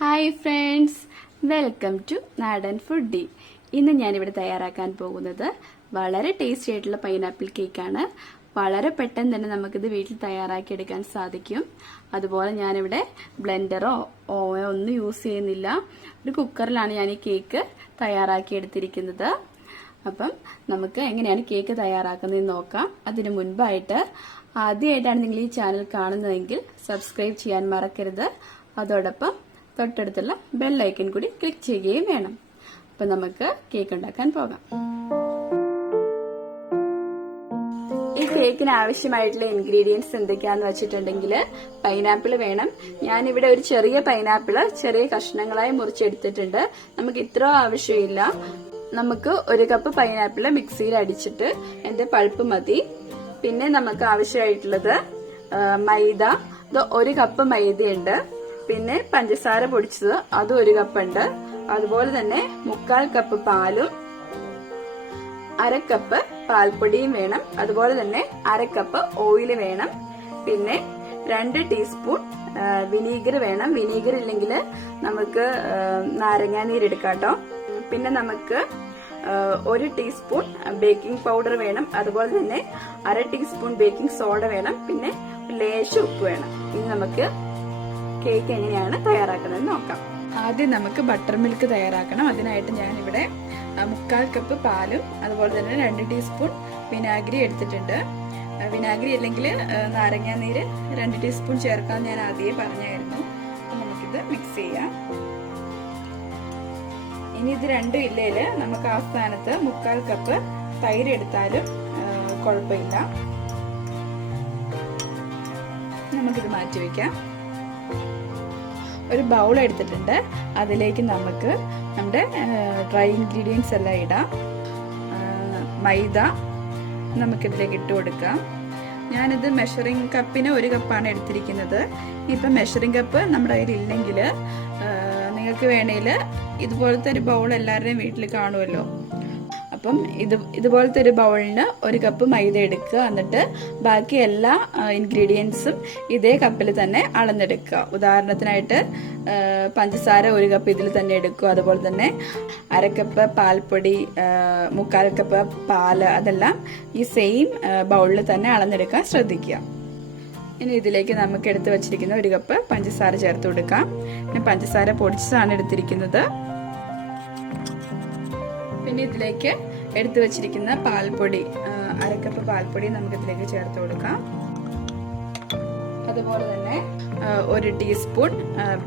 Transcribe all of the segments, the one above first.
Hi friends, welcome to നാടൻ foodie. ഇന്ന് ഞാനിവിടെ തയ്യാറാക്കാൻ പോകുന്നത് വളരെ ടേസ്റ്റി ആയിട്ടുള്ള പൈനാപ്പിൾ കേക്കാണ്. വളരെ പെട്ടെന്ന് തന്നെ നമുക്കിത് വീട്ടിൽ തയ്യാറാക്കിയെടുക്കാൻ സാധിക്കും. അതുപോലെ ഞാനിവിടെ ബ്ലെൻഡറോ ഓവനോ ഒന്നും യൂസ് ചെയ്യുന്നില്ല. ഒരു കുക്കറിലാണ് ഞാൻ ഈ കേക്ക് തയ്യാറാക്കിയെടുത്തിരിക്കുന്നത്. അപ്പം നമുക്ക് എങ്ങനെയാണ് കേക്ക് തയ്യാറാക്കുന്നതെന്ന് നോക്കാം. അതിനു മുൻപായിട്ട് ആദ്യമായിട്ടാണ് നിങ്ങൾ ഈ ചാനൽ കാണുന്നതെങ്കിൽ സബ്സ്ക്രൈബ് ചെയ്യാൻ മറക്കരുത്. അതോടൊപ്പം തൊട്ടടുത്തുള്ള ബെല്ലൈക്കൻ കൂടി ക്ലിക്ക് ചെയ്യുകയും വേണം. അപ്പൊ നമുക്ക് കേക്ക് ഉണ്ടാക്കാൻ പോകാം. ഈ കേക്കിന് ആവശ്യമായിട്ടുള്ള ഇൻഗ്രീഡിയൻസ് എന്തൊക്കെയാന്ന് വെച്ചിട്ടുണ്ടെങ്കിൽ പൈനാപ്പിൾ വേണം. ഞാനിവിടെ ഒരു ചെറിയ പൈനാപ്പിള് ചെറിയ കഷ്ണങ്ങളായി മുറിച്ചെടുത്തിട്ടുണ്ട്. നമുക്ക് ഇത്ര ആവശ്യമില്ല. നമുക്ക് ഒരു കപ്പ് പൈനാപ്പിള് മിക്സിയിൽ അടിച്ചിട്ട് എന്റെ പൾപ്പ് മതി. പിന്നെ നമുക്ക് ആവശ്യമായിട്ടുള്ളത് മൈദ, ഒരു കപ്പ് മൈദയുണ്ട്. പിന്നെ പഞ്ചസാര പൊടിച്ചത് അതും ഒരു കപ്പുണ്ട്. അതുപോലെ തന്നെ 1/4 കപ്പ് പാലും 1/2 കപ്പ് പാൽപ്പൊടിയും വേണം. അതുപോലെ തന്നെ 1/2 കപ്പ് ഓയിൽ വേണം. പിന്നെ 2 ടീസ്പൂൺ വിനീഗർ വേണം. വിനീഗർ ഇല്ലെങ്കിൽ നമുക്ക് നാരങ്ങാനീര് എടുക്കാട്ടോ. പിന്നെ നമുക്ക് 1 ടീസ്പൂൺ ബേക്കിംഗ് പൗഡർ വേണം. അതുപോലെ തന്നെ 1/2 ടീസ്പൂൺ ബേക്കിംഗ് സോഡ വേണം. പിന്നെ ലേശം ഉപ്പ് വേണം. ഇനി നമുക്ക് കേക്ക് എങ്ങനെയാണ് തയ്യാറാക്കുന്നത് നോക്കാം. ആദ്യം നമുക്ക് ബട്ടർ മിൽക്ക് തയ്യാറാക്കണം. അതിനായിട്ട് ഞാനിവിടെ 1/4 കപ്പ് പാലും അതുപോലെ തന്നെ 2 ടീസ്പൂൺ വിനാഗിരി എടുത്തിട്ടുണ്ട്. വിനാഗിരി അല്ലെങ്കിൽ നാരങ്ങാനീര് 2 ടീസ്പൂൺ ചേർക്കാൻ ഞാൻ ആദ്യമേ പറഞ്ഞായിരുന്നു. നമുക്കിത് മിക്സ് ചെയ്യാം. ഇനി ഇത് രണ്ടും ഇല്ലേല് നമുക്ക് ആ സ്ഥാനത്ത് 1/4 കപ്പ് തൈര് എടുത്താലും കുഴപ്പമില്ല. നമുക്കിത് മാറ്റി വയ്ക്കാം. ഒരു ബൗൾ എടുത്തിട്ടുണ്ട്. അതിലേക്ക് നമുക്ക് നമ്മുടെ ഡ്രൈ ഇൻഗ്രീഡിയൻസ് എല്ലാം ഇടാം. മൈദ നമുക്കിതിലേക്ക് ഇട്ട് കൊടുക്കാം. ഞാനിത് മെഷറിംഗ് കപ്പിന് 1 കപ്പാണ് എടുത്തിരിക്കുന്നത്. ഇപ്പം മെഷറിംഗ് കപ്പ് നമ്മുടെ കയ്യിൽ ഇല്ലെങ്കിൽ നിങ്ങൾക്ക് വേണേൽ ഇതുപോലത്തെ ഒരു ബൗൾ എല്ലാവരുടെയും വീട്ടിൽ കാണുമല്ലോ. അപ്പം ഇതുപോലത്തെ ഒരു ബൗളിന് 1 കപ്പ് മൈദ എടുക്കുക. എന്നിട്ട് ബാക്കി എല്ലാ ഇൻഗ്രീഡിയൻസും ഇതേ കപ്പിൽ തന്നെ അളന്നെടുക്കുക. ഉദാഹരണത്തിനായിട്ട് പഞ്ചസാര 1 കപ്പ് ഇതിൽ തന്നെ എടുക്കുക. അതുപോലെ തന്നെ 1/2 കപ്പ് പാൽപ്പൊടി, 1/4 കപ്പ് പാല്, അതെല്ലാം ഈ സെയിം ബൗളിൽ തന്നെ അളന്നെടുക്കാൻ ശ്രദ്ധിക്കുക. ഇനി ഇതിലേക്ക് നമുക്ക് എടുത്തു വച്ചിരിക്കുന്ന 1 കപ്പ് പഞ്ചസാര ചേർത്ത് കൊടുക്കാം. പിന്നെ പഞ്ചസാര പൊടിച്ചതാണ് എടുത്തിരിക്കുന്നത്. പിന്നെ ഇതിലേക്ക് എടുത്തു വച്ചിരിക്കുന്ന പാൽപ്പൊടി, 1/2 കപ്പ് പാൽപ്പൊടി നമുക്ക് ഇതിലേക്ക് ചേർത്ത് കൊടുക്കാം. അതുപോലെ തന്നെ 1 ടീസ്പൂൺ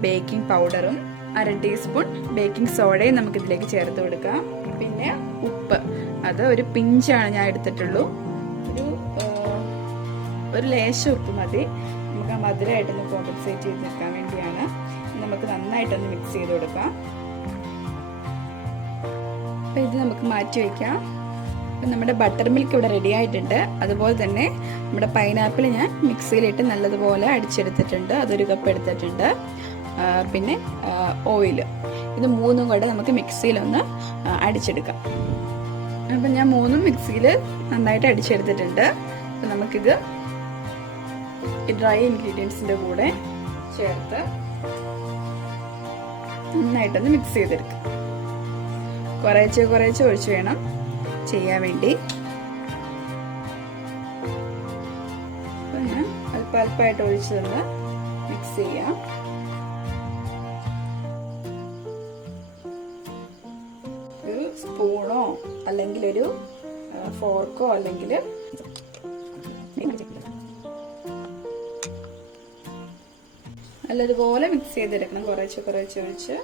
ബേക്കിംഗ് പൗഡറും 1/2 ടീസ്പൂൺ ബേക്കിംഗ് സോഡയും നമുക്ക് ഇതിലേക്ക് ചേർത്ത് കൊടുക്കാം. പിന്നെ ഉപ്പ്, അത് ഒരു പിഞ്ചാണ് ഞാൻ എടുത്തിട്ടുള്ളൂ. ഒരു ലേശം ഉപ്പ് മതി. നമുക്ക് ആ മധുരമായിട്ടൊന്ന് കോമ്പൻസേറ്റ് ചെയ്ത് നിൽക്കാൻ വേണ്ടിയാണ്. നമുക്ക് നന്നായിട്ടൊന്ന് മിക്സ് ചെയ്ത് കൊടുക്കാം. അപ്പം ഇത് നമുക്ക് മാറ്റി വയ്ക്കാം. അപ്പം നമ്മുടെ ബട്ടർ മിൽക്ക് ഇവിടെ റെഡി ആയിട്ടുണ്ട്. അതുപോലെ തന്നെ നമ്മുടെ പൈനാപ്പിൾ ഞാൻ മിക്സിയിലിട്ട് നല്ലതുപോലെ അടിച്ചെടുത്തിട്ടുണ്ട്. അതൊരു കപ്പ് എടുത്തിട്ടുണ്ട്. പിന്നെ ഓയിൽ, ഇത് 3ഉം കൂടെ നമുക്ക് മിക്സിയിലൊന്ന് അടിച്ചെടുക്കാം. അപ്പം ഞാൻ 3ഉം മിക്സിയിൽ നന്നായിട്ട് അടിച്ചെടുത്തിട്ടുണ്ട്. അപ്പം നമുക്കിത് ഡ്രൈ ഇൻഗ്രീഡിയൻസിൻ്റെ കൂടെ ചേർത്ത് നന്നായിട്ടൊന്ന് മിക്സ് ചെയ്തെടുക്കാം. കുറേശ്ശെ ഒഴിച്ച് വേണം ചെയ്യാൻ വേണ്ടി. ഞാൻ അല്പമായിട്ട് ഒഴിച്ച് തന്ന് മിക്സ് ചെയ്യാം. ഒരു സ്പൂണോ അല്ലെങ്കിൽ ഒരു ഫോർക്കോ അല്ലെങ്കിൽ നല്ലതുപോലെ മിക്സ് ചെയ്തെടുക്കണം. കുറേശ്ശെ ഒഴിച്ച്.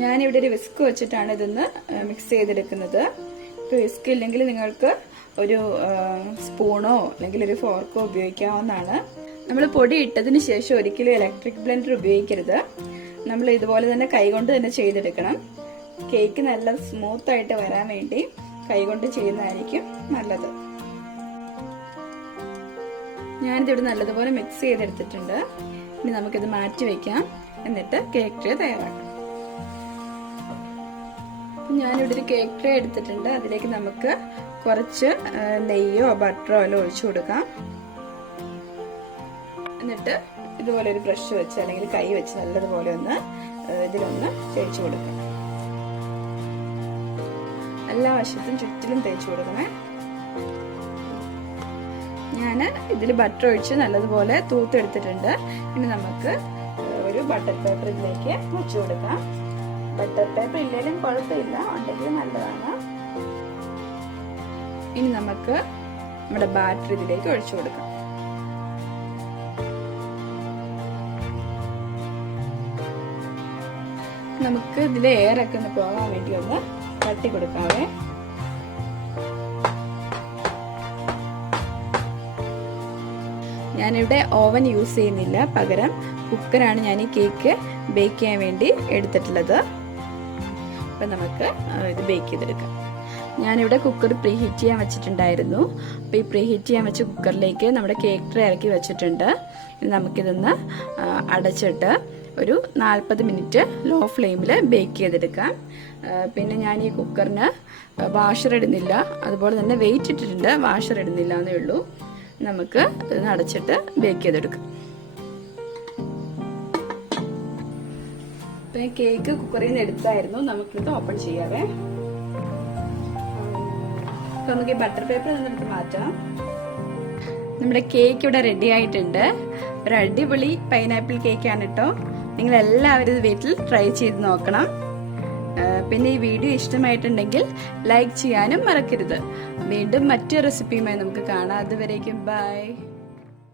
ഞാനിവിടെ ഒരു വിസ്ക് വെച്ചിട്ടാണ് ഇതൊന്ന് മിക്സ് ചെയ്തെടുക്കുന്നത്. ഇപ്പോൾ വിസ്ക് ഇല്ലെങ്കിൽ നിങ്ങൾക്ക് ഒരു സ്പൂണോ അല്ലെങ്കിൽ ഒരു ഫോർക്കോ ഉപയോഗിക്കാവുന്നതാണ്. നമ്മൾ പൊടി ഇട്ടതിന് ശേഷം ഒരിക്കലും ഇലക്ട്രിക് ബ്ലെൻഡർ ഉപയോഗിക്കരുത്. നമ്മൾ ഇതുപോലെ തന്നെ കൈകൊണ്ട് തന്നെ ചെയ്തെടുക്കണം. കേക്ക് നല്ല സ്മൂത്ത് ആയിട്ട് വരാൻ വേണ്ടി കൈകൊണ്ട് ചെയ്യുന്നതായിരിക്കും നല്ലത്. ഞാനിതിവിടെ നല്ലതുപോലെ മിക്സ് ചെയ്തെടുത്തിട്ടുണ്ട്. ഇനി നമുക്കിത് മാറ്റി വയ്ക്കാം. എന്നിട്ട് കേക്ക് ട്രേ തയ്യാറാക്കാം. ഞാനിവിടെ ഒരു കേക്ക് ട്രേ എടുത്തിട്ടുണ്ട്. അതിലേക്ക് നമുക്ക് കുറച്ച് നെയ്യോ ബട്ടറോ എല്ലാം ഒഴിച്ചു കൊടുക്കാം. എന്നിട്ട് ഇതുപോലെ ഒരു ബ്രഷ് വെച്ച് അല്ലെങ്കിൽ കൈ വെച്ച് നല്ലതുപോലെ ഒന്ന് ഇതിലൊന്ന് തേച്ച് കൊടുക്കാം. എല്ലാ വശത്തും ചുറ്റിലും തേച്ച് കൊടുക്കണേ. ഞാൻ ഇതിൽ ബട്ടർ ഒഴിച്ച് നല്ലതുപോലെ തൂത്തെടുത്തിട്ടുണ്ട്. ഇനി നമുക്ക് ഒരു ബട്ടർ പേപ്പർ ഇതിലേക്ക് വെച്ച് കൊടുക്കാം. ബട്ടർ പേപ്പർ ഇല്ലെങ്കിലും കുഴപ്പമില്ല, ഉണ്ടെങ്കിൽ നല്ലതാണ്. ഇനി നമുക്ക് നമ്മുടെ ബാറ്റർ ഇതിലേക്ക് ഒഴിച്ചു കൊടുക്കാം. നമുക്ക് ഇതിലെ എയറൊക്കെ ഒന്ന് പോകാൻ വേണ്ടി ഒന്ന് തട്ടി കൊടുക്കാവേ. ഞാനിവിടെ ഓവൻ യൂസ് ചെയ്യുന്നില്ല, പകരം കുക്കറാണ് ഞാൻ ഈ കേക്ക് ബേക്ക് ചെയ്യാൻ വേണ്ടി എടുത്തിട്ടുള്ളത്. അപ്പം നമുക്ക് ഇത് ബേക്ക് ചെയ്തെടുക്കാം. ഞാനിവിടെ കുക്കർ പ്രീ ഹീറ്റ് ചെയ്യാൻ വെച്ചിട്ടുണ്ടായിരുന്നു. അപ്പോൾ ഈ പ്രീ ഹീറ്റ് ചെയ്യാൻ വെച്ച കുക്കറിലേക്ക് നമ്മുടെ കേക്ക് ട്രേ ഇറക്കി വെച്ചിട്ടുണ്ട്. ഇനി നമുക്കിതൊന്ന് അടച്ചിട്ട് ഒരു 40 മിനിറ്റ് ലോ ഫ്ലെയിമിൽ ബേക്ക് ചെയ്തെടുക്കാം. പിന്നെ ഞാൻ ഈ കുക്കറിന് വാഷർ ഇടുന്നില്ല, അതുപോലെ തന്നെ വെയിറ്റ് ഇട്ടിട്ടുണ്ട്, വാഷർ ഇടുന്നില്ല എന്നേ ഉള്ളൂ. നമുക്ക് ഇത് അടച്ചിട്ട് ബേക്ക് ചെയ്തെടുക്കാം. ഇപ്പം കേക്ക് കുക്കറിൽ നിന്ന് എടുത്തായിരുന്നു, നമുക്കിത് ഓപ്പൺ ചെയ്യാവേ. അപ്പം നമുക്ക് ഈ ബട്ടർ പേപ്പർ നിന്നെടുത്ത് മാറ്റാം. നമ്മുടെ കേക്ക് ഇവിടെ റെഡി ആയിട്ടുണ്ട്. ഒരു അടിപൊളി പൈനാപ്പിൾ കേക്കാണ് കേട്ടോ. നിങ്ങൾ എല്ലാവരും ഇത് വീട്ടിൽ ട്രൈ ചെയ്ത് നോക്കണം. പിന്നെ ഈ വീഡിയോ ഇഷ്ടമായിട്ടുണ്ടെങ്കിൽ ലൈക്ക് ചെയ്യാനും മറക്കരുത്. വീണ്ടും മറ്റൊരു റെസിപ്പിയുമായി നമുക്ക് കാണാം. അതുവരേക്കും ബൈ.